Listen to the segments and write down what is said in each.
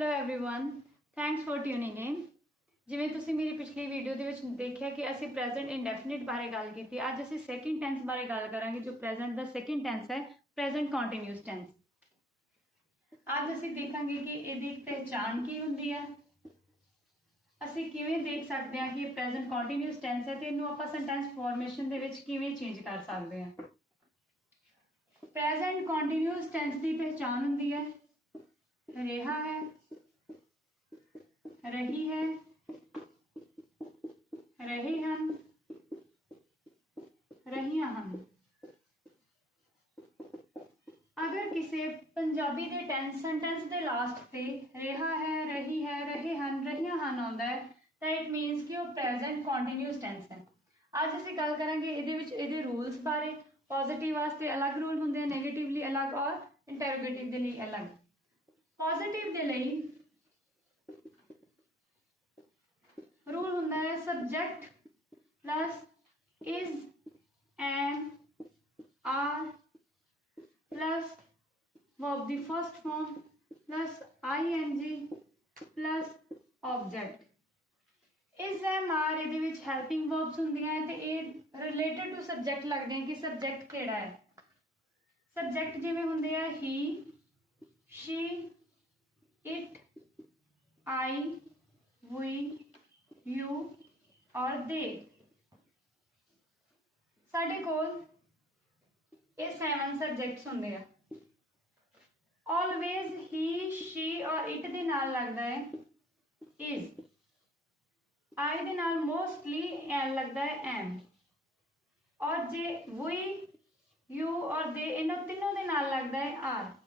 Hello everyone thanks for tuning in. जिवें तुसीं मेरी पिछली वीडियो दे विच देखिया कि असीं प्रेजेंट इंडेफिनिट बारे गल कीती। अज असीं सैकेंड टेंस बारे गल करांगे। जो प्रेजेंट दा सैकेंड टेंस है प्रेजेंट कॉन्टीन्यूअस टेंस। अज असीं देखांगे कि इहदी पहचान की हुंदी है, असीं किवें देख सकते हैं कि प्रेजेंट कॉन्टीन्यूअस टेंस है ते इहनूं आपां सेंटेंस फॉर्मेशन दे विच किवें चेंज कर सकते हैं। प्रेजेंट कॉन्टीन्यूअस टेंस की पहचान हुंदी है रहा है, रही है, रहे हन, रहियां हन। अगर किसी पंजाबी दे टेंस सेंटेंस दे लास्ट पे रहा है, रही है, रहे हन, रहियां हन आउंदा है तो इट मीनस कि वो प्रेजेंट कॉन्टीन्यूअस टेंस है। अज असीं गल करांगे इहदे रूल्स बारे। पॉजिटिव वास्ते अलग रूल हुंदे, नेगेटिवली अलग और इंटरोगेटिव दे लई अलग। पॉजिटिव दे लई रूल हुंदा है subject plus is and are plus verb the first form plus ING plus object. Is am are इहदे विच हैल्पिंग वर्ब्स हुंदियां हैं ते इह रिलेटेड टू सब्जेक्ट लगदे हैं कि सब्जेक्ट किहड़ा है। सब्जेक्ट जिवें हुंदे आ he, she, it, I, we, you और दे। साडे कोल ये 7 सब्जेक्ट्स होंगे। ऑलवेज ही, शी और इट दे नाल लगता है इज। आई दे नाल मोस्टली लगता है एम। और जे वी, यू और दे इन्हों तीनों दे नाल लगता है आर।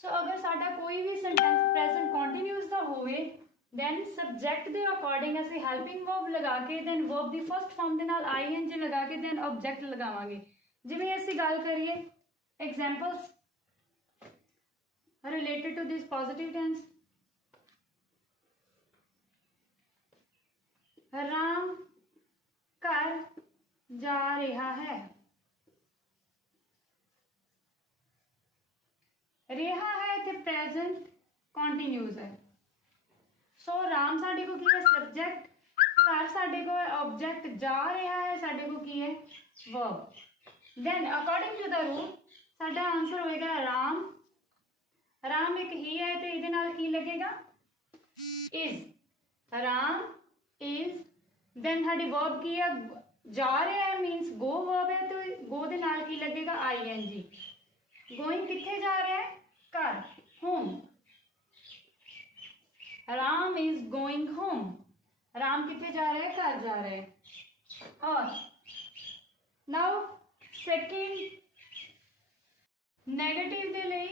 सो अगर साडा कोई भी सेंटेंस प्रेजेंट कॉन्टीन्यूअस दा होवे देन सब्जेक्ट दे अकॉर्डिंग असीं हेल्पिंग वर्ब लगा के देन वर्ब दी फर्स्ट फॉर्म दे नाल आईएनजी लगा के देन ऑब्जेक्ट लगावांगे। जिवें असीं गल करिए examples related to this positive tense. Ram घर जा रहा है। रहा है ते प्रेजेंट कॉन्टीन्यूअस है। सो राम साडे को की है सब्जेक्ट, घर साडे को है ऑब्जेक्ट, जा रहा है साडे को की है verb. Then according to the rule साडा आंसर होएगा राम। राम एक ही है तो इहदे नाल की लगेगा इज। राम इज। देन साडी वर्ब की है जा रहा है मीनस गो वर्ब है तो गो दे नाल की लगेगा आईएनजी। गोइंग किथे जा रहा है? घर, home. Ram is going home. Ram किथे जा रहा है? घर जा रहा है। और नाउ सेकंड नेगेटिव दे लई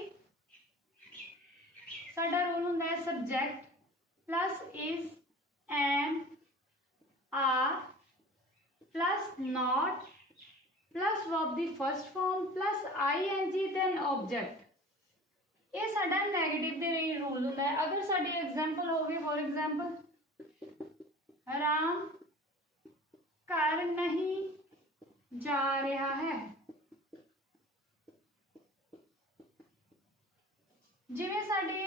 साडा रूल हुंदा है subject plus is and are plus not plus verb the first form plus ING then object. ये साडा नेगेटिव दे लिए रूल होता है। अगर साडी एग्जांपल होगी फॉर एग्जांपल राम घर नहीं जा रहा है। जिवें साडी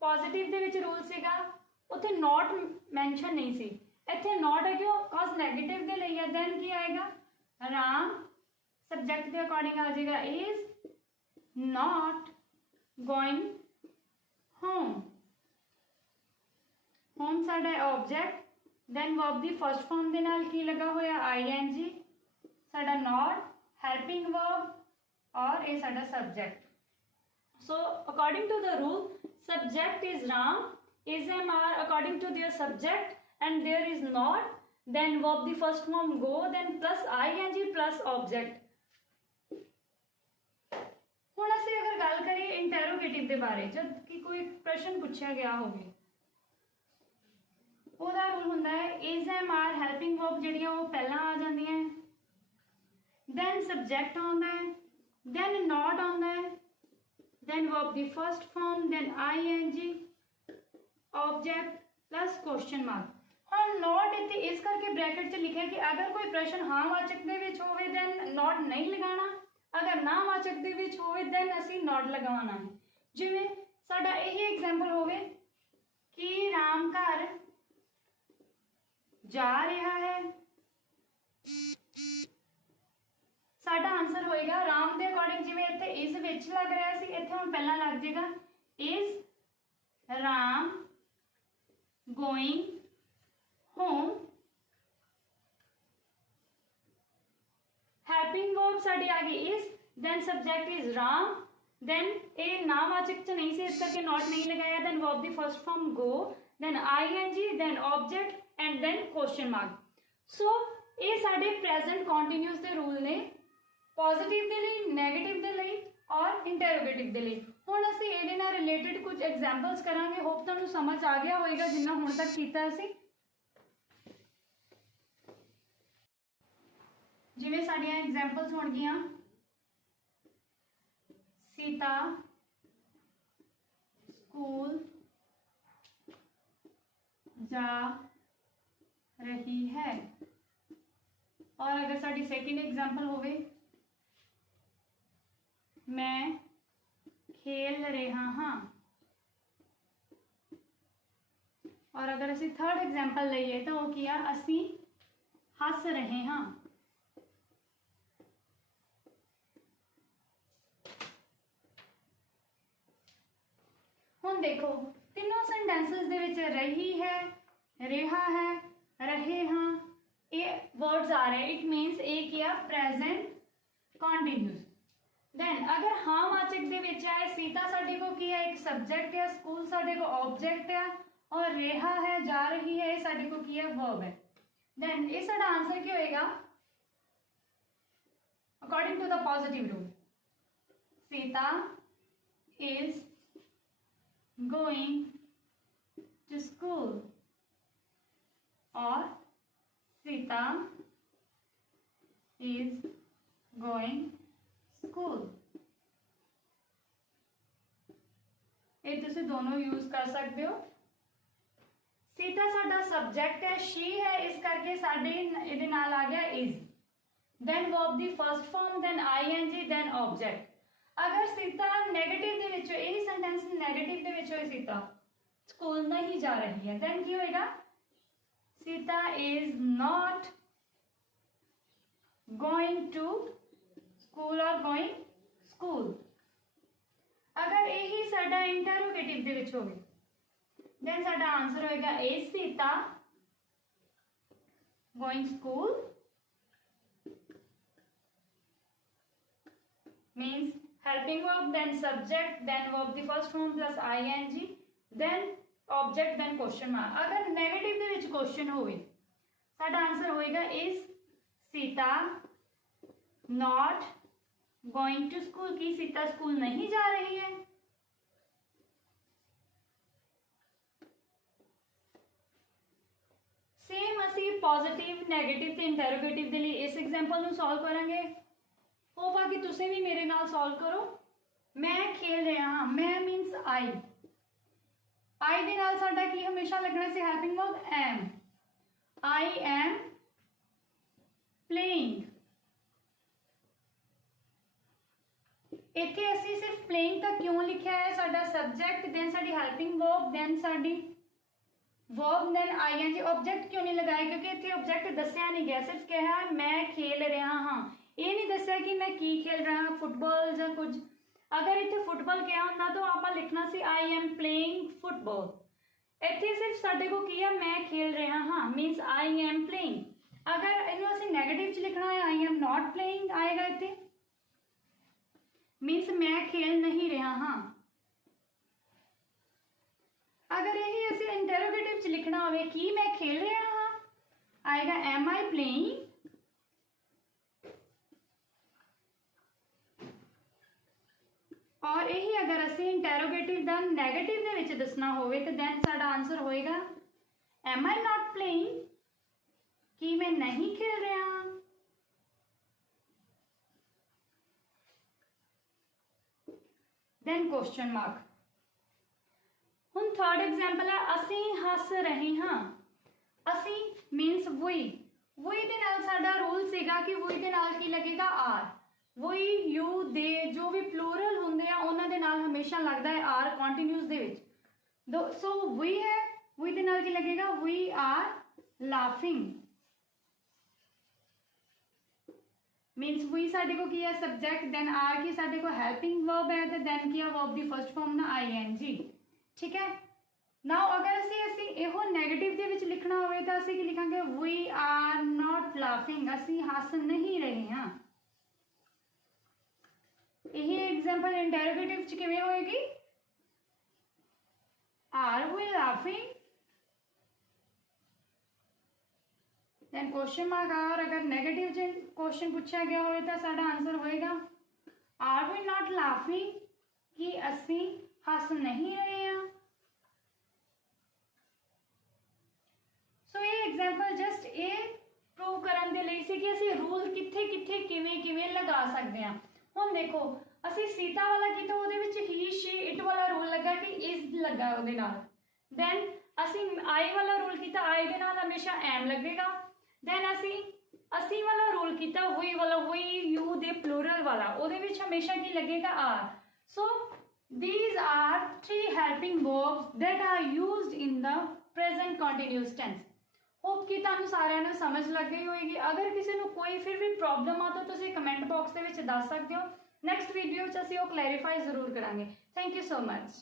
पॉजिटिव दे विच रूल सीगा उत्थे नॉट मैंशन नहीं सी, इत्थे नॉट है क्यों? कॉज नेगेटिव दे लिए है। देन की आएगा राम सब्जेक्ट के अकॉर्डिंग आ जाएगा is not going home. Home साडा ऑब्जेक्ट देन वर्ब दी फर्स्ट फॉर्म दे नाल की लगा होया आईएनजी। साडा नॉट हेल्पिंग वर्ब और ये साडा subject. So according to the rule subject is Ram, is am are according to their subject and there is not then verb the first form go then plus ING plus object. हुण असीं अगर गल करिए interrogative दे बारे, जब कि कोई प्रश्न पूछा गया होवे ओहदा रूल हुंदा है is am are helping verb जिहड़ियां वो पहला आ जांदियां हैं, देन सब्जेक्ट आउंदा है, देन नॉट आउंदा है, देन वर्ब दी first form then ING object plus question mark. हुण नॉट इत्थे इस करके ब्रैकेट च लिखिਆ कि अगर कोई प्रश्न हाँ-वाचक दे विच होवे देन नॉट नहीं लगाना, अगर ना-वाचक दे विच होवे देन असीं नॉट लगाना है। जिवें साडा यही एग्जांपल होवे कि राम घर जा रहा है। साडा आंसर होएगा राम के अकॉर्डिंग, जिवें इत्थे इज विच लग रहा सी, इत्थे हुण पहला लग जाएगा is Ram going home. Helping verb साडी आ गई is, then subject is Ram, then ए नामवाचक च नहीं से इस करके नॉट नहीं लगाया, then verb the first form go, then ING, then object and then question mark. So ये साडे प्रेजेंट कॉन्टिन्यूस दे रूल ने पॉजिटिव दे लई, नैगेटिव दे लई और इंटरोगेटिव दे लई। हुण असीं इहदे नाल रिलेटेड कुछ एग्जांपल्स करांगे। होप तुहानूं समझ आ गया होएगा जिन्ना हुण तक कीता असीं। जिवें साडीआं एग्जांपल्स होणगीआं सीता स्कूल जा रही है, और अगर साडी सेकंड एग्जांपल होवे मैं खेल रहा हाँ, और अगर असीं थर्ड एग्जांपल लईए तो वो किया असीं हस रहे हाँ। हुण देखो तीनों सेंटेंसेस दे विच रही है, रहा है, रहे हाँ, ये वर्ड्स आ रहे। इट मीनस ए किया प्रेजेंट कॉन्टिन्यूस। देन अगर हाँ वाचक दे विच है, सीता साडे को की है एक सब्जेक्ट है, स्कूल साडे को ऑब्जेक्ट है, और रहा है जा रही है साडे को की है वर्ब है। देन ये साडा आंसर क्या होएगा according to the positive rule, Sita is going to school, और सीता इज गोइंग स्कूल। ये तुसी दोनों यूज कर सकते हो। सीता साडा सब्जेक्ट है, शी है, इस करके साडे इहदे नाल आ गया is, then verb the first form, then ING, then object. अगर सीता नेगेटिव दे विच, यही सेंटेंस नेगेटिव दे विच होए सीता स्कूल नहीं जा रही है, देन की होएगा Sita is not going to school और गोइंग स्कूल। अगर यही साडा इंटरोगेटिव दे विच होवे देन साडा आंसर होएगा is Sita going school, means helping verb, then subject, then verb the first form plus ING, then object, then question mark. अगर नेगेटिव दे विच क्वेश्चन होवे साडा आंसर होएगा is Sita not going to school, की सीता स्कूल नहीं जा रही है। सेम असी पॉजिटिव, नेगेटिव ते इंटरोगेटिव दे लिए इस एग्जांपल नूं सॉल्व करांगे। होप आ कि तुसीं भी मेरे नाल सॉल्व करो। मैं खेल रहा हाँ, मैं मीनस आई, आई दे नाल साडा की हमेशा लगना सी helping verb am, I am playing. इत्थे असीं सिर्फ प्लेइंग तक क्यों लिखा है, साडा सब्जेक्ट, देन साडी हेल्पिंग वर्ब, देन साडी वर्ब, देन आईएनजी। ऑब्जेक्ट क्यों नहीं लगाया, क्योंकि इत्थे ऑब्जेक्ट दस्सिया नहीं गया, सिर्फ कहा मैं खेल रहा हाँ, ये नहीं दस्सिया कि मैं की खेल रहा हाँ, फुटबॉल या कुछ। अगर इत्थे फुटबॉल क्या होंदा तो आप लिखना सी आई एम प्लेइंग फुटबॉल। इत्थे सिर्फ साडे को की है मैं खेल रहा हाँ, मीनस आई एम प्लेइंग। अगर इन्हू असीं नेगेटिव च लिखना है आई एम नॉट प्लेइंग आएगा इत्थे, मीन्स मैं खेल नहीं रहा हाँ। अगर यही असीं इंटरोगेटिव च लिखना होवे कि मैं खेल रहा हाँ, आएगा एम आई प्लेइंग। और यही अगर असीं इंटरोगेटिव दा नेगेटिव दे विच दसना होवे तो दैन साडा आंसर होएगा एम आई नॉट प्लेइंग, कि मैं नहीं खेल रहा हाँ। Then question mark. हुण थर्ड एग्जाम्पल है असीं हस रहे हाँ। असीं मीनस वी, वी दे नाल साडा रूल सीगा कि वी दे नाल की लगेगा आर। वी, यू, दे जो भी प्लूरल हुंदे आ उन्हां दे नाल हमेशा लगदा है आर कॉन्टिन्यूस दे विच। दो सो वी है, वी ਦੇ ਨਾਲ ਕੀ ਲੱਗੇਗਾ, we are laughing, means we साडे को की है सब्जेक्ट, देन आर की साडे को हेल्पिंग वर्ब है, तो देन की है वर्ब दी फर्स्ट फॉर्म ना आईएनजी। ठीक है, नाउ अगर असी ਇਹੋ ਨੈਗੇਟਿਵ ਦੇ ਵਿੱਚ ਲਿਖਣਾ ਹੋਵੇ ਤਾਂ ਅਸੀਂ ਕੀ ਲਿਖਾਂਗੇ, वी आर नॉट लाफिंग, ਅਸੀਂ ਹੱਸ ਨਹੀਂ ਰਹੇ ਹਾਂ। ਇਹ एग्जांपल इंटरोगेटिव ਚ ਕਿਵੇਂ ਹੋਏਗੀ, are we laughing, then question mark are. अगर नेगेटिव क्वेश्चन पूछा गया हो तो साडा आंसर होएगा आर वी नॉट लाफिंग, कि असी हस नहीं रहे हैं। सो ये एग्जांपल जस्ट ये प्रूव करन दे लई सी कि असी रूल किथे किथे किवें किवें लगा सकते हैं। हुण देखो असी सीता वाला की तो उहदे विच ही शी इट वाला रूल लगा कि इज लगा उहदे नाल, देन असी आई वाला रूल कीता आई दे नाल हमेशा एम लगेगा, देन असी वाला रूल किया वी वाला, वी यू दे प्लूरल वाला उहदे विच हमेशा की लगेगा are. So these are 3 helping verbs that are used in the present continuous tense. Hope कि तुहानू सारिਆਂ ਨੂੰ समझ लग गई होगी। अगर किसी को कोई फिर भी प्रॉब्लम आ तो तुसीं कमेंट बॉक्स ਦੇ ਵਿੱਚ ਦੱਸ ਸਕਦੇ हो। नेक्स्ट वीडियो 'ਚ ਅਸੀਂ ਉਹ क्लैरिफाई जरूर करांगे। Thank you so much.